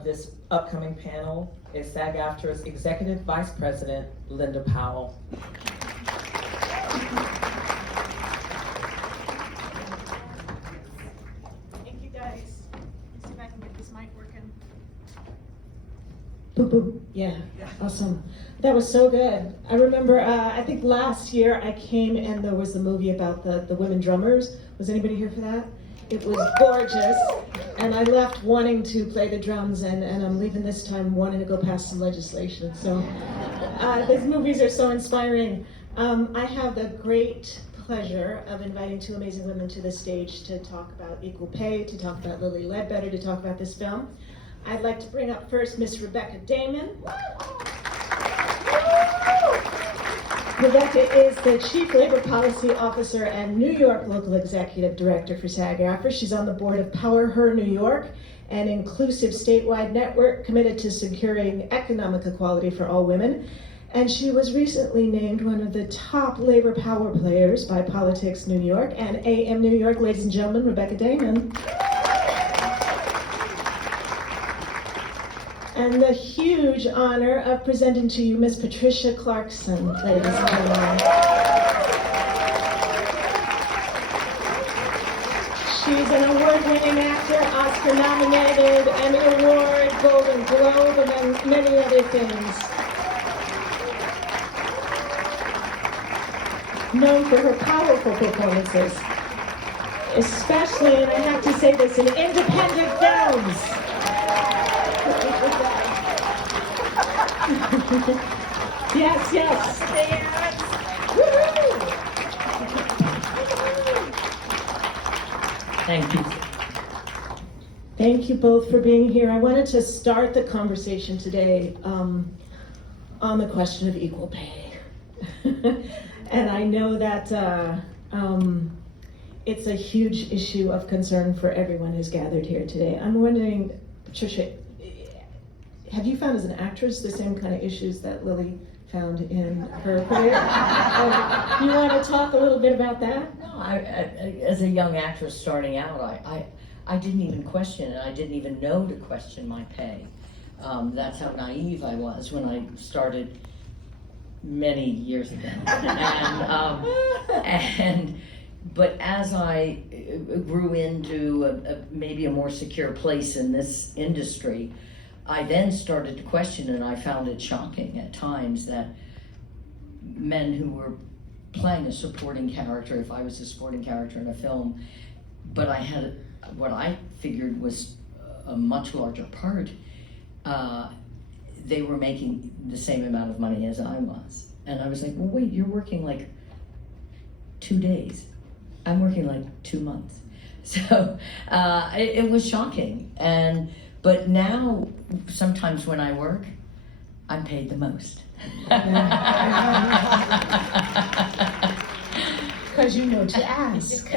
of this upcoming panel is Sag Aftra's Executive Vice President, Linda Powell. Thank you guys. Let's see if I can get this mic working. Boop, boop. Yeah, awesome. That was so good. I remember, I think last year I came and there was the movie about the women drummers. Was anybody here for that? It was gorgeous. And I left wanting to play the drums, and I'm leaving this time wanting to go pass some legislation. So these movies are so inspiring. I have the great pleasure of inviting two amazing women to the stage to talk about equal pay, to talk about Lilly Ledbetter, to talk about this film. I'd like to bring up first Miss Rebecca Damon. Rebecca is the Chief Labor Policy Officer and New York Local Executive Director for Sag Aftra. She's on the board of Power Her New York, an inclusive statewide network committed to securing economic equality for all women. And she was recently named one of the top labor power players by Politics New York and AM New York. Ladies and gentlemen, Rebecca Damon. And the huge honor of presenting to you Miss Patricia Clarkson, ladies and gentlemen. She's an award-winning actor, Oscar-nominated, Emmy Award, Golden Globe, and many other things. Known for her powerful performances, especially, and I have to say this, in independent films. Yes, yes. Thank you. Thank you both for being here. I wanted to start the conversation today on the question of equal pay. And I know that it's a huge issue of concern for everyone who's gathered here today. I'm wondering, Patricia, have you found as an actress the same kind of issues that Lilly found in her career? You want to talk a little bit about that? No, I, as a young actress starting out, I didn't even question it. I didn't even know to question my pay. That's how naive I was when I started many years ago. But as I grew into maybe a more secure place in this industry, I then started to question, and I found it shocking at times that men who were playing a supporting character, if I was a supporting character in a film, but I had what I figured was a much larger part, they were making the same amount of money as I was. And I was like, well, wait, you're working like 2 days. I'm working like 2 months. So it was shocking. But now, sometimes when I work, I'm paid the most. Because you know to ask.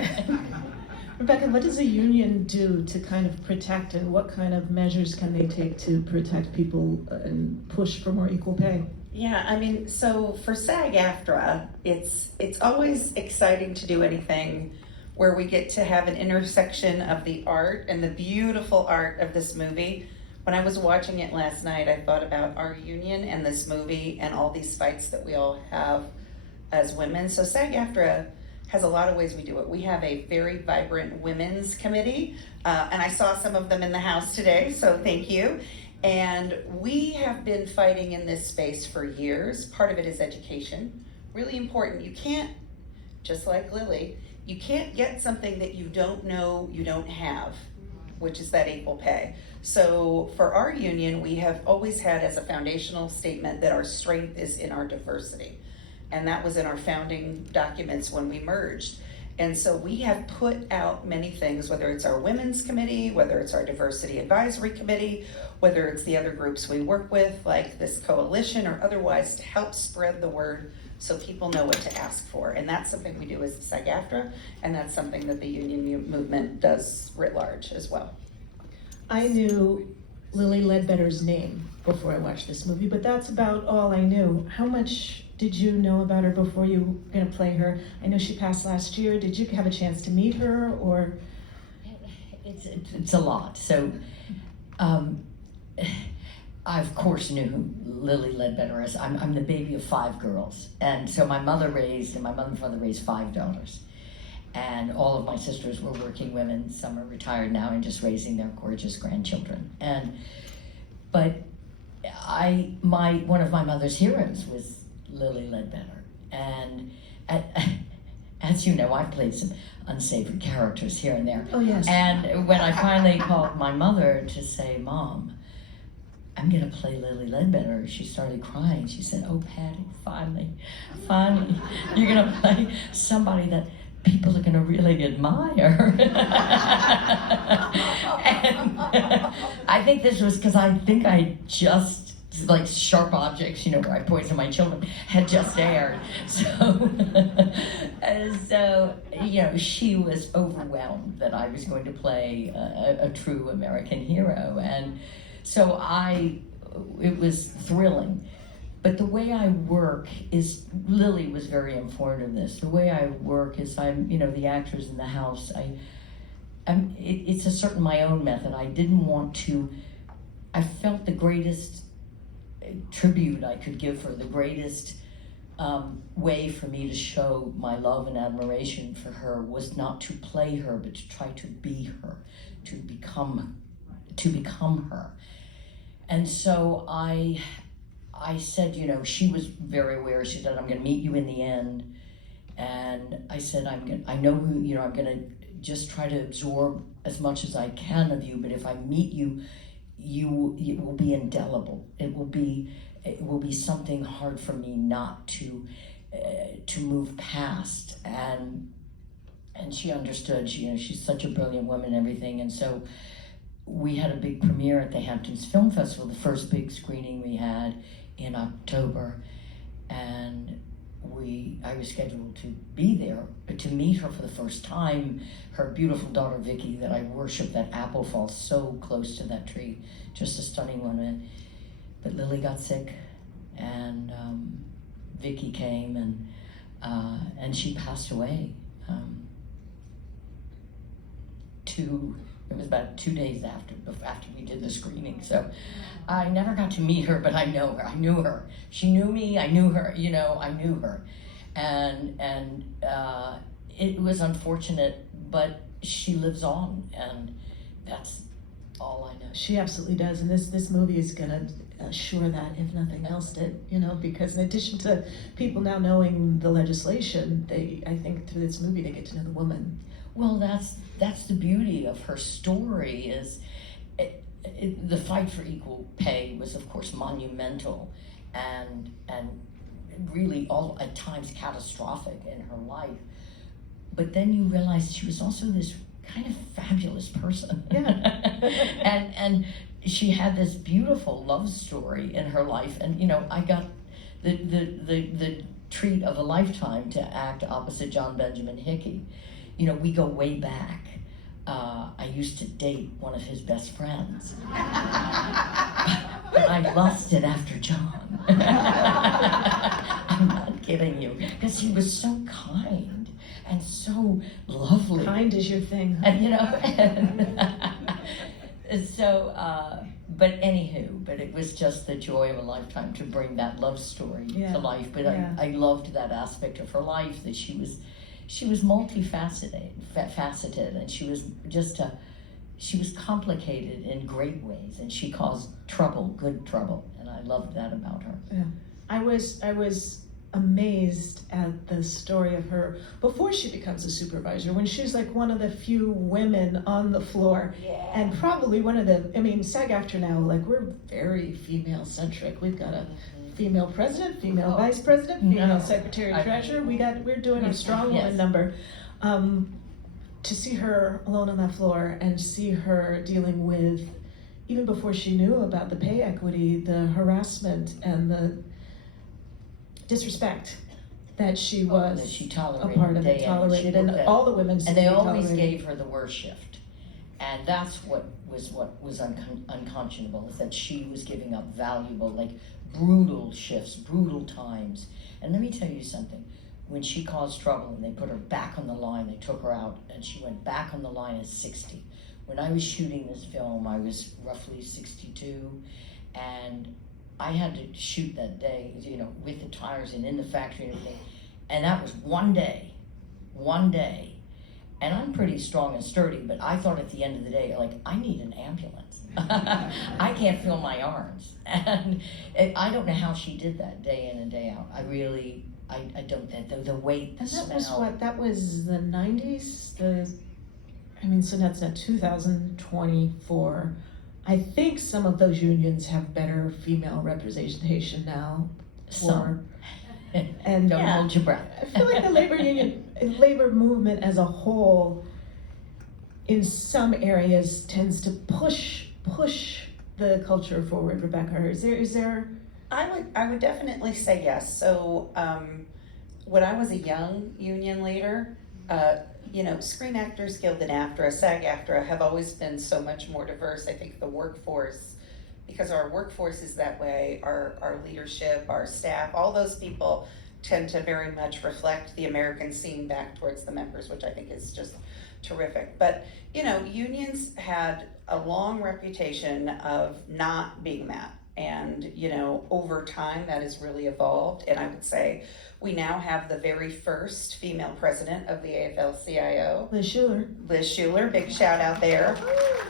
Rebecca, what does a union do to kind of protect, and what kind of measures can they take to protect people and push for more equal pay? Yeah, I mean, so for Sag Aftra, it's always exciting to do anything where we get to have an intersection of the art and the beautiful art of this movie. When I was watching it last night, I thought about our union and this movie and all these fights that we all have as women. So Sag Aftra has a lot of ways we do it. We have a very vibrant women's committee, and I saw some of them in the house today, so thank you. And we have been fighting in this space for years. Part of it is education, really important. You can't, just like Lilly, you can't get something that you don't know you don't have, which is that equal pay. So for our union, we have always had as a foundational statement that our strength is in our diversity. And that was in our founding documents when we merged. And so we have put out many things, whether it's our women's committee, whether it's our diversity advisory committee, whether it's the other groups we work with, like this coalition or otherwise, to help spread the word so people know what to ask for. And that's something we do as Sag Aftra, and that's something that the union movement does writ large as well. I knew Lilly Ledbetter's name before I watched this movie, but that's about all I knew. How much did you know about her before you were going to play her? I know she passed last year. Did you have a chance to meet her, or? It's a lot. So I of course knew who Lilly Ledbetter is. I'm the baby of 5 girls, and so my mother and father raised 5 daughters, and all of my sisters were working women. Some are retired now and just raising their gorgeous grandchildren. But one of my mother's heroes was Lilly Ledbetter, and as you know, I've played some unsavory characters here and there. Oh, yes. And when I finally called my mother to say, "Mom, I'm gonna play Lilly Ledbetter," she started crying. She said, "Oh, Patty, finally, you're gonna play somebody that people are gonna really admire." And I think this was because I think I just, like Sharp Objects, where I poison my children, had just aired. So, she was overwhelmed that I was going to play a true American hero. And so it was thrilling. But the way I work is, Lilly was very informed of this. The way I work is I'm, the actors in the house, it's a certain my own method. I felt the greatest tribute I could give her, the greatest way for me to show my love and admiration for her was not to play her, but to try to be her, to become her. And so I said, she was very aware. She said, "I'm going to meet you in the end." And I said, I know who, I'm going to just try to absorb as much as I can of you, but if I meet you, it will be indelible. It will be something hard for me not to move past. And she understood. She's such a brilliant woman and everything. And so we had a big premiere at the Hamptons Film Festival, the first big screening we had in October, and I was scheduled to be there to meet her for the first time. Her beautiful daughter Vicky, that I worship, that apple falls so close to that tree, just a stunning woman. But Lilly got sick, and Vicky came, and she passed away. It was about 2 days after we did the screening. So I never got to meet her, but I know her. I knew her. She knew me. I knew her. I knew her, and it was unfortunate, but she lives on, and that's all I know. She absolutely does, and this movie is gonna assure that, if nothing else did, because in addition to people now knowing the legislation, I think through this movie they get to know the woman. Well, that's the beauty of her story. Is the fight for equal pay was, of course, monumental, and really all at times catastrophic in her life. But then you realize she was also this kind of fabulous person. Yeah. and she had this beautiful love story in her life, and I got the treat of a lifetime to act opposite John Benjamin Hickey. We go way back. I used to date one of his best friends. But I lusted after John. I'm not kidding you. Because he was so kind and so lovely. Kind is your thing. And so, but anywho, it was just the joy of a lifetime to bring that love story to life. But I loved that aspect of her life, that she was multifaceted, and she was complicated in great ways, and she caused trouble, good trouble, and I loved that about her. Yeah, I was amazed at the story of her before she becomes a supervisor, when she's like one of the few women on the floor, and probably one of the. Sag Aftra now, we're very female centric. We've got a female president, female vice president, female secretary treasurer. We're doing a strong woman number. To see her alone on that floor and see her dealing with, even before she knew about the pay equity, the harassment and the disrespect that she was that she tolerated, a part of it, tolerated, and all the women. And they always gave her the worst shift, and that's what was unconscionable, is that she was giving up valuable, brutal shifts, brutal times. And let me tell you something. When she caused trouble and they put her back on the line, they took her out, and she went back on the line at 60. When I was shooting this film, I was roughly 62, and I had to shoot that day, you know, with the tires and in the factory and everything. And that was one day. And I'm pretty strong and sturdy, but I thought at the end of the day, like, I need an ambulance. I can't feel my arms. And I don't know how she did that day in and day out. I don't, the weight, the And that smell. was what, that was the 90s? So that's not 2024. I think some of those unions have better female representation now. Some. And Don't hold your breath. I feel like the labor movement as a whole, in some areas, tends to push the culture forward. Rebecca, is there? I would definitely say yes. So when I was a young union leader, Screen Actors Guild and AFTRA, Sag Aftra have always been so much more diverse. I think the workforce, because our workforce is that way, our leadership, our staff, all those people tend to very much reflect the American scene back towards the members, which I think is just terrific. But, unions had a long reputation of not being that. And, over time that has really evolved. And I would say we now have the very first female president of the AFL-CIO. Liz Schuler, Big shout out there,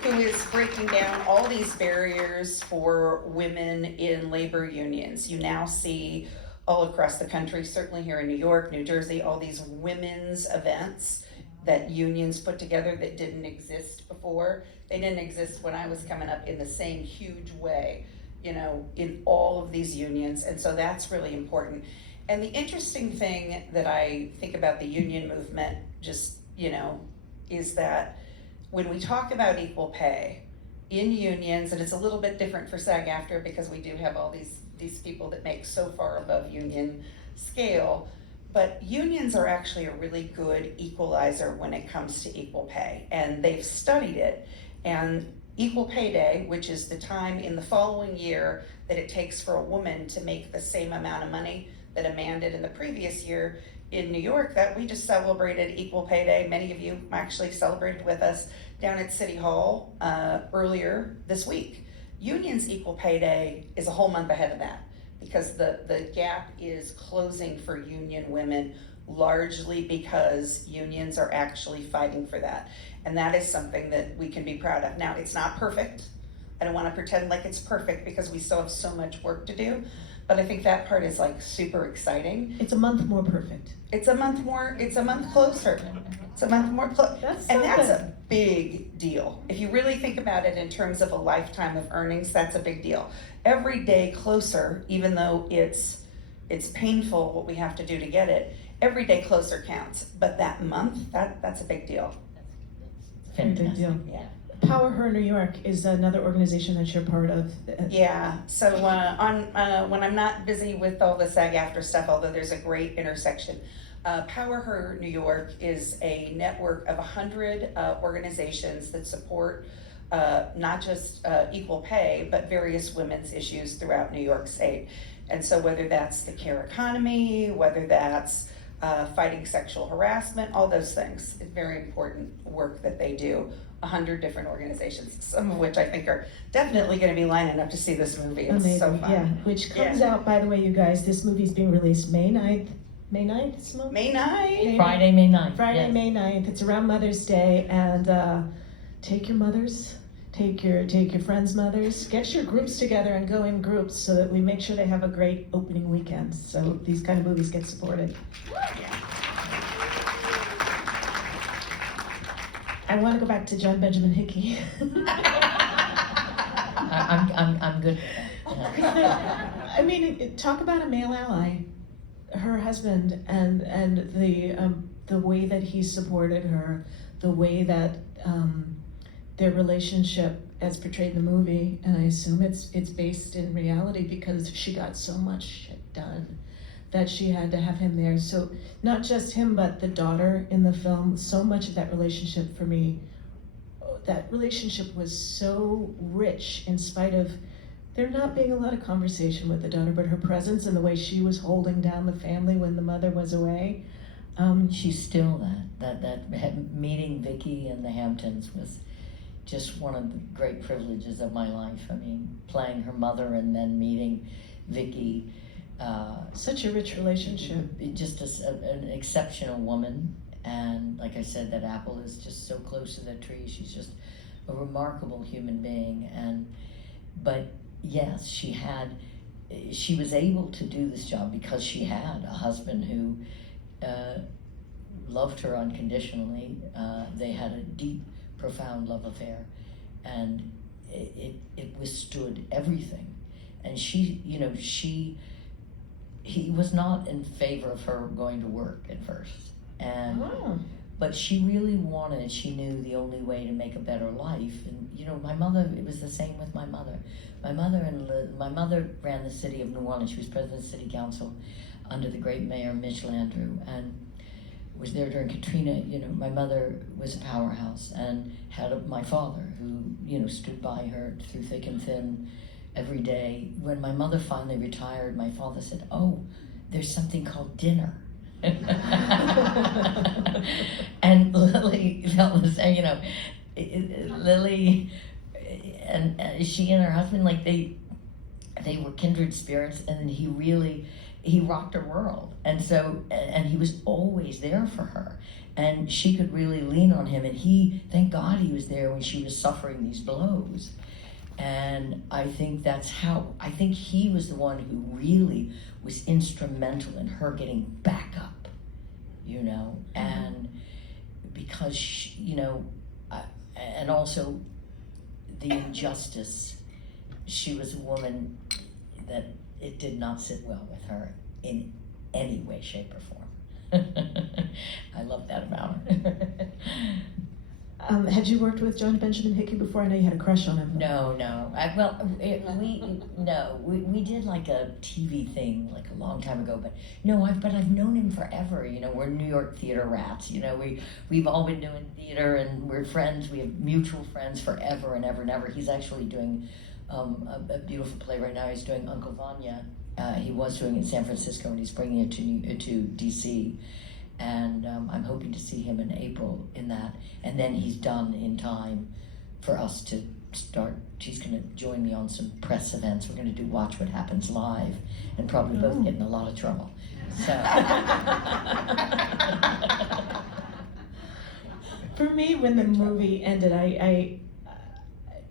who is breaking down all these barriers for women in labor unions. You now see all across the country, certainly here in New York, New Jersey, all these women's events that unions put together that didn't exist before. They didn't exist when I was coming up in the same huge way, in all of these unions. And so that's really important. And the interesting thing that I think about the union movement, just, is that when we talk about equal pay in unions, and it's a little bit different for Sag Aftra because we do have all these people that make so far above union scale, but unions are actually a really good equalizer when it comes to equal pay. And they've studied it, and Equal Pay Day, which is the time in the following year that it takes for a woman to make the same amount of money that a man did in the previous year in New York, that we just celebrated Equal Pay Day. Many of you actually celebrated with us down at City Hall earlier this week. Unions Equal Pay Day is a whole month ahead of that because the gap is closing for union women, largely because unions are actually fighting for that. And that is something that we can be proud of. Now, it's not perfect. I don't want to pretend like it's perfect because we still have so much work to do. But I think that part is like super exciting. It's a month more perfect. It's a month closer. It's a month more close. That's a big deal. If you really think about it in terms of a lifetime of earnings, that's a big deal. Every day closer, even though it's painful what we have to do to get it, every day closer counts. But that month, that's a big deal. Big deal. Yeah. Power Her New York is another organization that you're part of. Yeah, so when I'm not busy with all the Sag Aftra stuff, although there's a great intersection, Power Her New York is a network of 100 organizations that support not just equal pay, but various women's issues throughout New York State. And so whether that's the care economy, whether that's fighting sexual harassment, all those things, it's very important work that they do. 100 different organizations, some of which I think are definitely going to be lining up to see this movie. It's Amazing. so fun. Yeah, which comes out, by the way, you guys, this movie's being released May 9th. May 9th, Simone? May 9th. Friday, May 9th. Friday, yes. May 9th. It's around Mother's Day, and take your mothers, take your friends' mothers, get your groups together and go in groups so that we make sure they have a great opening weekend. So these kind of movies get supported. I want to go back to John Benjamin Hickey. I'm good. I mean, talk about a male ally. Her husband and the way that he supported her, the way that their relationship, as portrayed in the movie, and I assume it's based in reality because she got so much shit done that she had to have him there. So not just him, but the daughter in the film, so much of that relationship for me, that relationship was so rich in spite of there not being a lot of conversation with the daughter, but her presence and the way she was holding down the family when the mother was away. She's still that meeting Vicky and the Hamptons was, just one of the great privileges of my life. I mean, playing her mother and then meeting Vicky. Such a rich relationship. Just an exceptional woman. And like I said, that apple is just so close to that tree. She's just a remarkable human being. But yes, she was able to do this job because she had a husband who loved her unconditionally. They had a deep, profound love affair, and it withstood everything. And he was not in favor of her going to work at first. But she really wanted, she knew the only way to make a better life. And my mother, it was the same with my mother. My mother ran the city of New Orleans. She was president of the city council under the great mayor Mitch Landrieu, and was there during Katrina. My mother was a powerhouse and had my father who stood by her through thick and thin every day. When my mother finally retired, my father said, "Oh, there's something called dinner." And Lilly, Lilly and she and her husband, like they were kindred spirits, and he rocked her world. And so, and he was always there for her, and she could really lean on him, and thank God he was there when she was suffering these blows. And I think I think he was the one who really was instrumental in her getting back up, and because, and also the injustice. She was a woman that it did not sit well with her in any way, shape, or form. I love that about her. Had you worked with John Benjamin Hickey before? I know you had a crush on him. No. We did like a TV thing like a long time ago, but I've known him forever. We're New York theater rats. We've all been doing theater, and we're friends. We have mutual friends forever and ever and ever. He's actually doing a beautiful play right now. He's doing Uncle Vanya. He was doing it in San Francisco, and he's bringing it to DC. And I'm hoping to see him in April in that. And then he's done in time for us to start. She's going to join me on some press events. We're going to do Watch What Happens Live, and probably both get in a lot of trouble. So. For me, when the movie ended,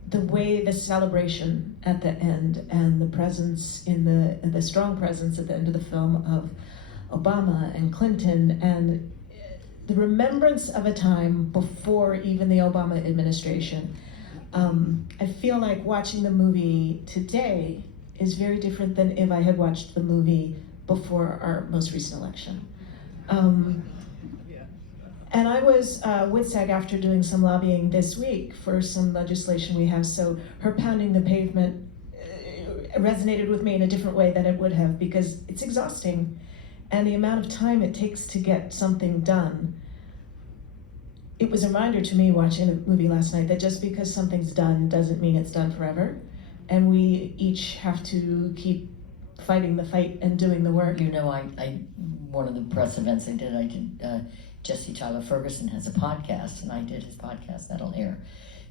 the way the celebration at the end and the presence the strong presence at the end of the film of Obama and Clinton, and the remembrance of a time before even the Obama administration. I feel like watching the movie today is very different than if I had watched the movie before our most recent election. And I was with Sag Aftra doing some lobbying this week for some legislation we have, so her pounding the pavement resonated with me in a different way than it would have, because it's exhausting. And the amount of time it takes to get something done. It was a reminder to me watching the movie last night that just because something's done doesn't mean it's done forever. And we each have to keep fighting the fight and doing the work. One of the press events I did, Jesse Tyler Ferguson has a podcast, and I did his podcast that'll air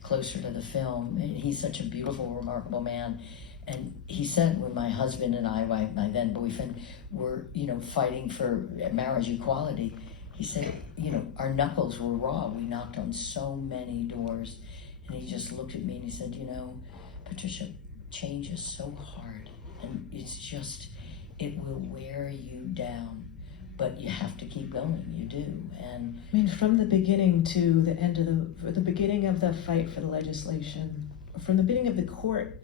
closer to the film. He's such a beautiful, remarkable man. And he said when my husband and I, my then boyfriend, were, fighting for marriage equality, he said, our knuckles were raw. We knocked on so many doors. And he just looked at me and he said, Patricia, change is so hard. And it's just, it will wear you down. But you have to keep going, you do. And I mean, from the beginning to the end of the beginning of the fight for the legislation, from the beginning of the court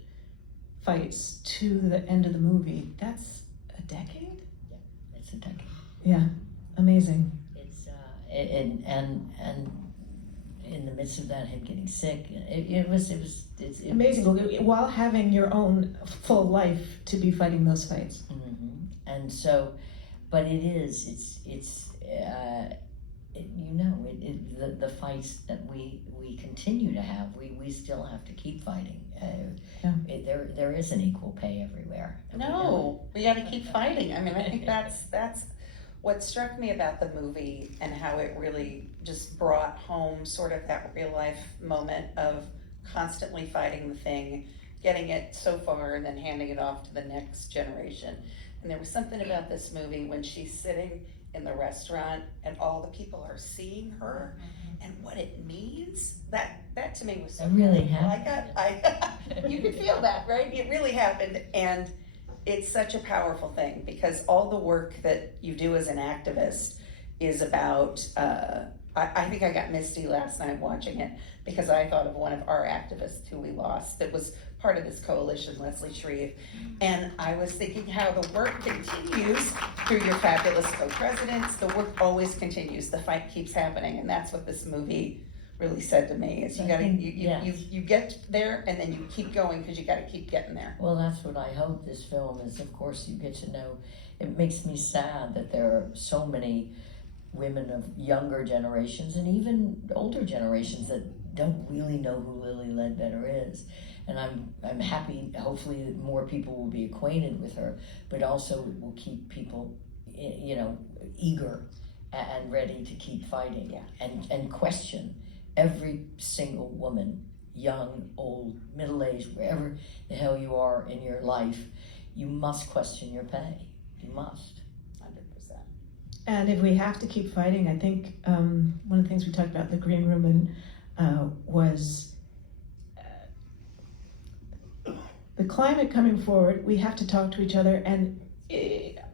fights to the end of the movie, that's a decade? Yeah, it's a decade. Yeah, amazing. It's and in the midst of that, him getting sick, it's amazing. While having your own full life to be fighting those fights. Mm-hmm. And so, but the fights that we continue to have, we still have to keep fighting. There isn't equal pay everywhere. No, we got to keep fighting. I mean, I think that's what struck me about the movie, and how it really just brought home sort of that real life moment of constantly fighting the thing, getting it so far, and then handing it off to the next generation. And there was something about this movie when she's sitting in the restaurant and all the people are seeing her and what it means. That to me was so It really powerful. happened. You could feel that, right? It really happened, and it's such a powerful thing because all the work that you do as an activist is about. I think I got misty last night watching it because I thought of one of our activists who we lost that was part of this coalition, Leslie Shreve. And I was thinking how the work continues through your fabulous co-presidents. The work always continues. The fight keeps happening. And that's what this movie really said to me is you get there and then you keep going because you got to keep getting there. Well, that's what I hope this film is. Of course, you get to know. It makes me sad that there are so many women of younger generations and even older generations that don't really know who Lilly Ledbetter is. And I'm happy, hopefully that more people will be acquainted with her, but also it will keep people, eager and ready to keep fighting and question every single woman, young, old, middle-aged, wherever the hell you are in your life, you must question your pay. You must. 100%. And if we have to keep fighting, I think one of the things we talked about in the green room was the climate coming forward. We have to talk to each other, and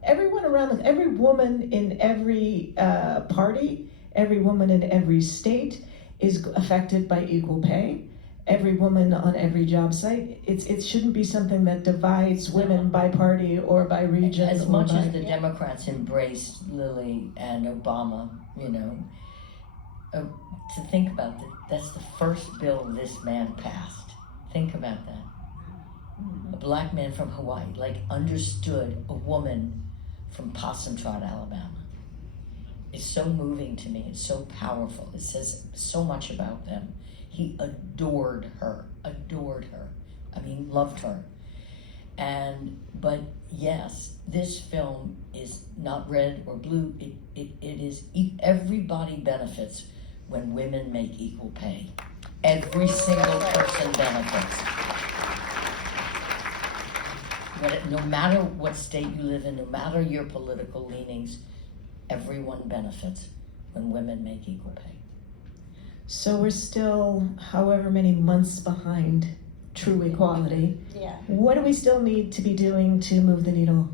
everyone around us, every woman in every party, every woman in every state is affected by equal pay. Every woman on every job site. It shouldn't be something that divides women by party or by region. As much as the Democrats embraced Lilly and Obama, to think about that, that's the first bill this man passed. Think about that. A black man from Hawaii, understood a woman from Possum Trot, Alabama. It's so moving to me. It's so powerful. It says so much about them. He adored her. I mean, loved her. But yes, this film is not red or blue. It is, everybody benefits when women make equal pay. Every single person benefits. No matter what state you live in, no matter your political leanings, everyone benefits when women make equal pay. So we're still however many months behind true equality. Yeah. What do we still need to be doing to move the needle?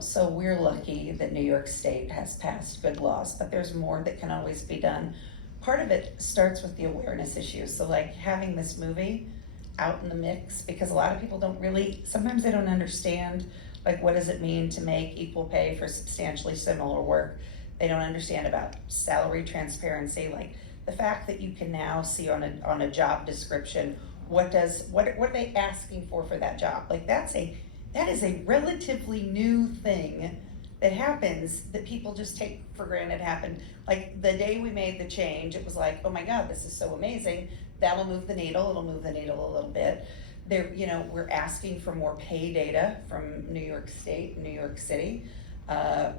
So we're lucky that New York State has passed good laws, but there's more that can always be done. Part of it starts with the awareness issues. So having this movie out in the mix, because a lot of people sometimes they don't understand, what does it mean to make equal pay for substantially similar work? They don't understand about salary transparency, the fact that you can now see on a job description, what are they asking for that job? That is a relatively new thing that happens that people just take for granted happened. The day we made the change, it was oh my God, this is so amazing. That'll move the needle. It'll move the needle a little bit. We're asking for more pay data from New York State, New York City.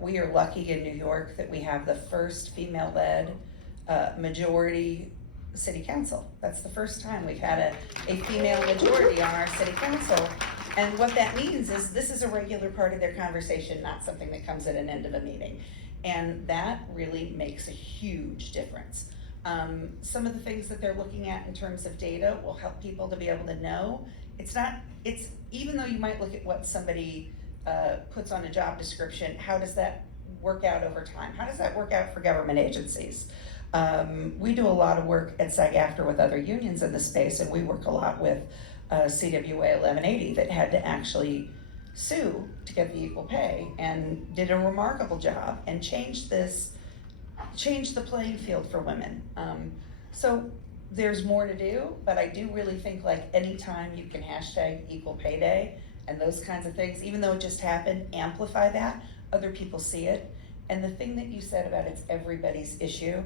We are lucky in New York that we have the first female-led majority city council. That's the first time we've had a female majority on our city council. And what that means is this is a regular part of their conversation, not something that comes at an end of a meeting. And that really makes a huge difference. Some of the things that they're looking at in terms of data will help people to be able to know. Even though you might look at what somebody puts on a job description, how does that work out over time? How does that work out for government agencies? We do a lot of work at Sag Aftra with other unions in the space, and we work a lot with CWA 1180 that had to actually sue to get the equal pay and did a remarkable job and changed the playing field for women. So there's more to do, but I do really think anytime you can hashtag equal pay day and those kinds of things, even though it just happened, amplify that, other people see it. And the thing that you said about it's everybody's issue,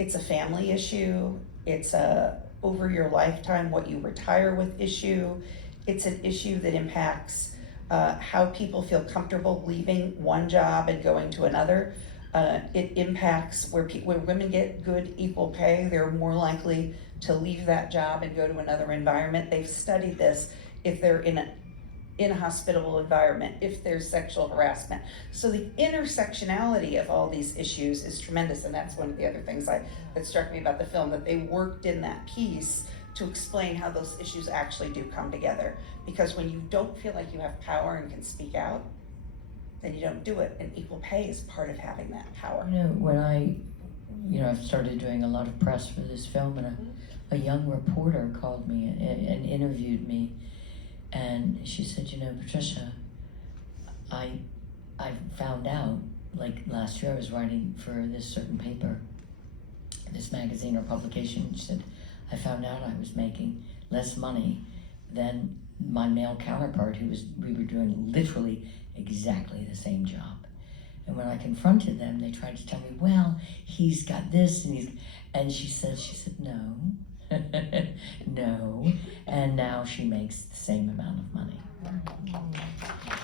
it's a family issue, it's a over your lifetime, what you retire with issue, it's an issue that impacts how people feel comfortable leaving one job and going to another. It impacts where women get good equal pay, they're more likely to leave that job and go to another environment. They've studied this if they're in a hospitable environment, if there's sexual harassment. So the intersectionality of all these issues is tremendous, and that's one of the other things that struck me about the film, that they worked in that piece to explain how those issues actually do come together. Because when you don't feel like you have power and can speak out, then you don't do it, and equal pay is part of having that power. You know, when I've started doing a lot of press for this film, and a young reporter called me and interviewed me, and she said, you know, Patricia, I found out, like last year I was writing for this certain paper, this magazine or publication. She said, I found out I was making less money than my male counterpart we were doing literally exactly the same job. And when I confronted them, they tried to tell me, well, he's got this and she said, no, no, and now she makes the same amount of money.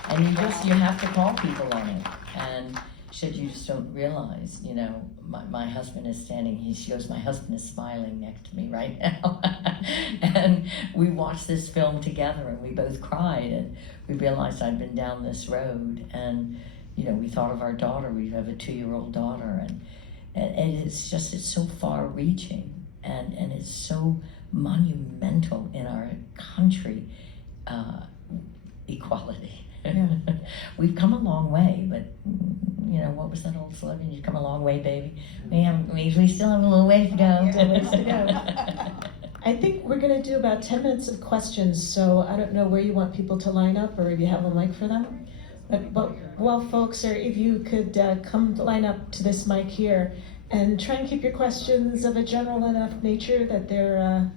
And you have to call people on it. And she said, you just don't realize, you know, my husband is standing, she goes, my husband is smiling next to me right now. And we watched this film together and we both cried, and we realized I'd been down this road, and, you know, we thought of our daughter. We have a 2-year-old daughter, and it's so far reaching, and it's so monumental in our country, equality. Yeah. We've come a long way, but you know, what was that old slogan? You've come a long way, baby. We still have a little ways to go. Still ways to go. I think we're going to do about 10 minutes of questions, so I don't know where you want people to line up, or if you have a mic for them. But while folks if you could come line up to this mic here, and try and keep your questions of a general enough nature that they're,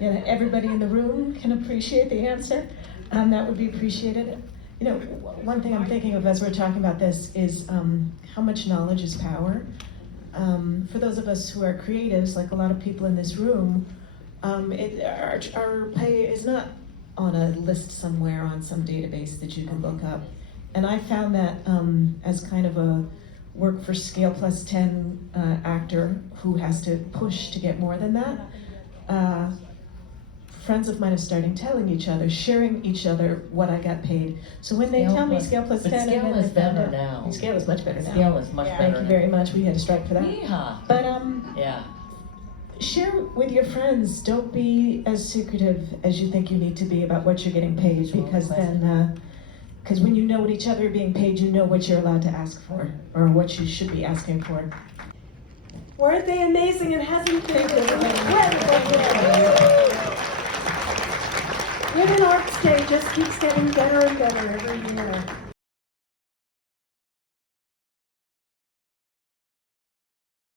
you know, everybody in the room can appreciate the answer. That would be appreciated. You know, one thing I'm thinking of as we're talking about this is how much knowledge is power. For those of us who are creatives, like a lot of people in this room, our pay is not on a list somewhere on some database that you can look up. And I found that as kind of a work for scale plus 10 actor who has to push to get more than that. Friends of mine have started telling each other, sharing each other what I got paid. So when they tell me scale plus 10, but scale is better now. Scale is much better now. Scale is much better. Thank you very much. We had to strike for that. Yeehaw. But yeah. share with your friends. Don't be as secretive as you think you need to be about what you're getting paid, because then, because when you know what each other are being paid, you know what you're allowed to ask for, or what you should be asking for. Weren't they amazing? And hasn't been incredible. Women Arts Day just keeps getting better and better every year.